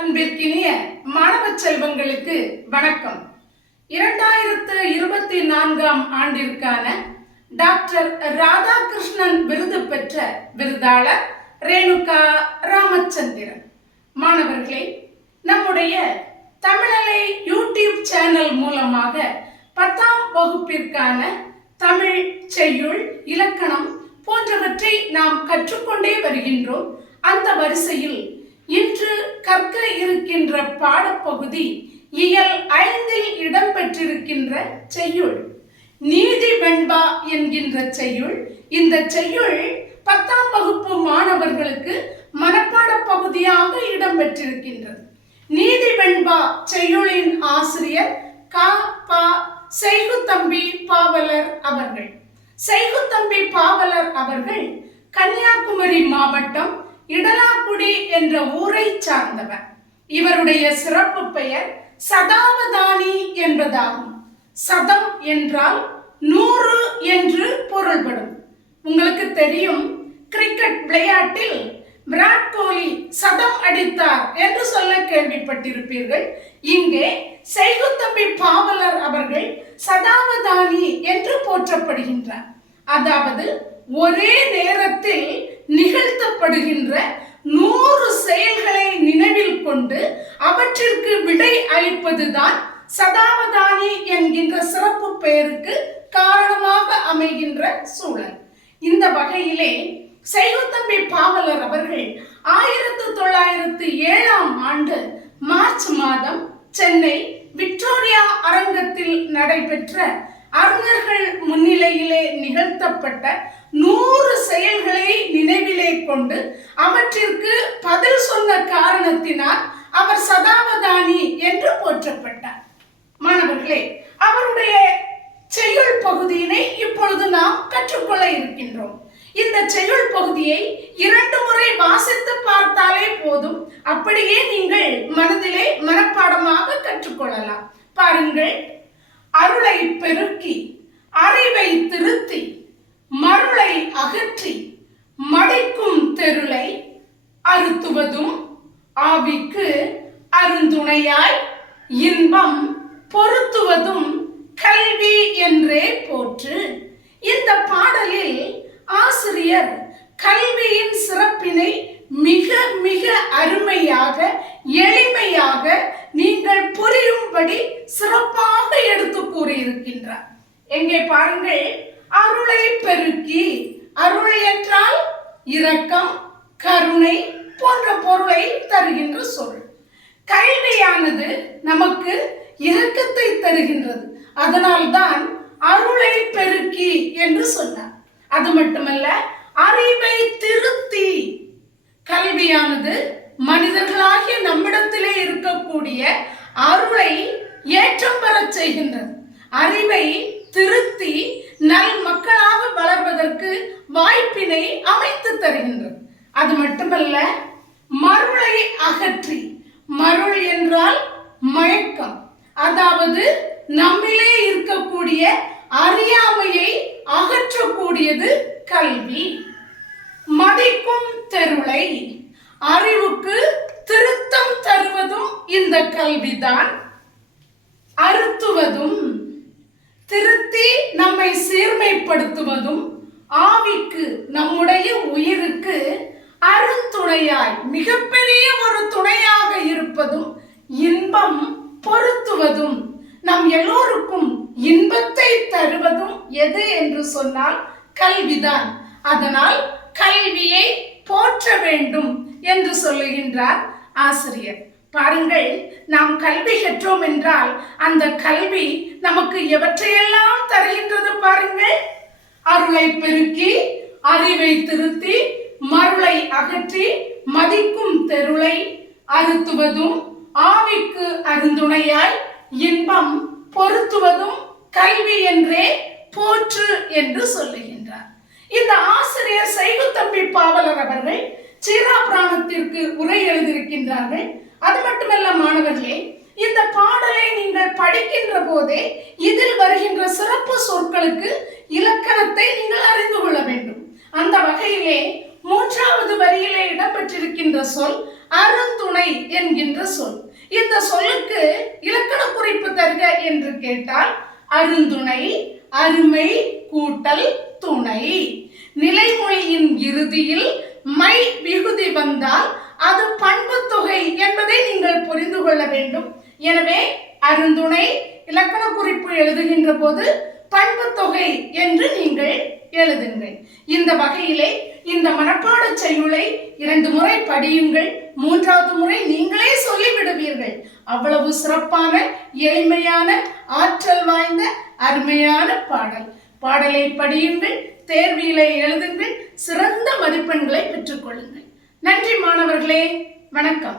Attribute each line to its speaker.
Speaker 1: அன்பிற்கினிய மாணவ செல்வங்களுக்கு வணக்கம். இரண்டாயிரத்து இருபத்தி நான்காம் ஆண்டிற்கான டாக்டர் ராதாகிருஷ்ணன் விருது பெற்ற விருதாளர் ரேணுகா ராமச்சந்திரன். மாணவர்களே நம்முடைய தமிழலை யூடியூப் சேனல் மூலமாக பத்தாம் வகுப்பிற்கான தமிழ் செய்யுள் இலக்கணம் போன்றவற்றை நாம் கற்றுக்கொண்டே வருகின்றோம். அந்த வரிசையில் இன்று கற்க இருக்கின்ற பாடப்பகுதி இயல் ஐந்தில் இடம்பெற்றிருக்கின்ற செய்யுள். நீதி வெண்பா என்கின்ற செய்யுள். இந்த செய்யுள் பத்தாம் வகுப்பு மாணவர்களுக்கு மனப்பாட பகுதியாக இடம்பெற்றிருக்கின்றது. நீதி வெண்பா செய்யுளின் ஆசிரியர் கா. பா. செய்கு தம்பி பாவலர் அவர்கள். செய்குத்தம்பி பாவலர் அவர்கள் கன்னியாகுமரி மாவட்டம் இடலாக்குடி என்ற ஊரை சார்ந்தவர் இவருடைய சிறப்பு பெயர் சதாவதானி என்பதாகும். சதம் என்றால் நூறு என்று பொருள்படும். உங்களுக்கு தெரியும் கிரிக்கெட் விளையாட்டில் விராட் கோலி சதம் அடித்தார் என்று சொல்ல கேள்விப்பட்டிருப்பீர்கள். இங்கே செய்குத்தம்பி பாவலர் அவர்கள் சதாவதானி என்று போற்றப்படுகின்றார். அதாவது ஒரே நேரத்தில் நிகழ்த்தப்படுகின்ற நூறு செயல்களை நினைவில் கொண்டு அவற்றிற்கு விடை அளிப்பதுதான் சதாவதானி என்கின்ற சிறப்பு பெயருக்கு காரணமாக அமைகின்ற சூழல். இந்த வகையிலே செய்குத்தம்பி பாவலர் அவர்கள் ஆயிரத்து தொள்ளாயிரத்து ஏழாம் ஆண்டு மார்ச் மாதம் சென்னை விக்டோரியா அரங்கத்தில் நடைபெற்ற அறிஞர்கள் முன்னிலையிலே நிகழ்த்தப்பட்ட நூறு செயல்களை நினைவிலே கொண்டு அவற்றிற்கு பதில் சொன்ன காரணத்தினால் அவர் சதாவதானி என்று போற்றப்பட்டார். மாணவர்களே அவருடைய செய்யுள் பகுதியினை இப்பொழுது நாம் கற்றுக்கொள்ள இருக்கின்றோம். இந்த செய்யுள் பகுதியை இரண்டு முறை வாசித்து பார்த்தாலே போதும். அப்படியே நீங்கள் மனதிலே மனப்பாடமாக கற்றுக்கொள்ளலாம். பாருங்கள். அருளை பெருக்கி அறிவை திருத்தி மருளை அகற்றி மடிக்கும் தெருளை அறுத்துவதும் ஆவிக்கு அருந்துணையாய் இன்பம் பொருத்துவதும் கல்வி என்றே போற்று. இந்த பாடலில் ஆசிரியர் கல்வியின் சிறப்பில் இங்கே பாருங்கள் அருளை பெருக்கி அருள் என்றால் இரக்கம் கருணை போன்ற பொருளை தருகின்ற சொல். கல்வியானது நமக்கு இரக்கத்தை தருகின்றது. அதனால்தான் அருளை பெருக்கி என்று சொன்னார். அது மட்டுமல்ல அறிவை திருத்தி. கல்வியானது மனிதர்களாகிய நம்மிடத்திலே இருக்கக்கூடிய அருளை ஏற்றம் பெறச் செய்கின்றது. அறிவை திருத்தி நல் மக்களாக வளர்வதற்கு வாய்ப்பினை அமைத்து தருகின்றது. அது மட்டுமல்ல மருளை அகற்றி மருள் என்றால் மயக்கம். அதாவது நம்மிலே இருக்கக்கூடிய அறியாமையை அகற்றக்கூடியது கல்வி. மதிக்கும் தெருளை அறிவுக்கு திருத்தம் தருவதும் இந்த கல்விதான். அறுத்துவதும் திருத்தி நம்மை சீர்மைப்படுத்துவதும் ஆவிக்கு நம்முடைய உயிருக்கு அருந்துணையாய் மிகப்பெரிய ஒரு துணையாக இருப்பதும் இன்பம் பொருத்துவதும் நம் எல்லோருக்கும் இன்பத்தை தருவதும் எது என்று சொன்னால் கல்விதான். அதனால் கல்வியை போற்ற வேண்டும் என்று சொல்லுகின்றார் ஆசிரியர். பாருங்கள் நாம் கல்வி கற்றோம் என்றால் அந்த கல்வி நமக்கு எவற்றையெல்லாம் தருகின்றது பாருங்கள். அருளை பெருக்கி அறிவை திருத்தி மருளை அகற்றி மதிக்கும் தெருளை அறுத்துவதும் ஆவிக்கு அருந்துணையாய் இன்பம் பொருத்துவதும் கல்வி என்றே போற்று என்று சொல்லுகின்றார். இந்த ஆசிரியர் சைகுத்தம்பி பாவலர் அவர்கள் சீரா பிராணத்திற்கு உரை எழுதியிருக்கின்றார்கள். அது மட்டுமல்ல மாணவர்களே இந்த பாடலை நீங்கள் படிக்கின்ற போதே இதில் வருகின்ற சிறப்பு சொற்களுக்கு இலக்கணத்தை நீங்கள் அறிந்து கொள்ள வேண்டும். அந்த வகையிலே மூன்றாவது வரியிலே இடம்பெற்றிருக்கின்ற சொல் அருந்துணை என்கின்ற சொல். இந்த சொல்லுக்கு இலக்கண குறிப்பு தருக என்று கேட்டால் அருந்துணை அருமை கூட்டல் துணை. நிலைமொழியின் இறுதியில் மை விகுதி வந்தால் அது பண்பு தொகை என்பதை நீங்கள் புரிந்து கொள்ள வேண்டும். எனவே அருந்துணை இலக்கண குறிப்பு எழுதுகின்ற போது பண்பு தொகை என்று நீங்கள் எழுதுங்கள். இந்த வகையிலே இந்த மனப்பாட செய்யுளை இரண்டு முறை படியுங்கள். மூன்றாவது முறை நீங்களே சொல்லிவிடுவீர்கள். அவ்வளவு சிறப்பான எளிமையான ஆற்றல் வாய்ந்த அருமையான பாடல். பாடலை படியுங்கள் தேர்விலே எழுதுங்கள் சிறந்த மதிப்பெண்களை பெற்றுக்கொள்ளுங்கள் நன்றி மாணவர்களே. வணக்கம்.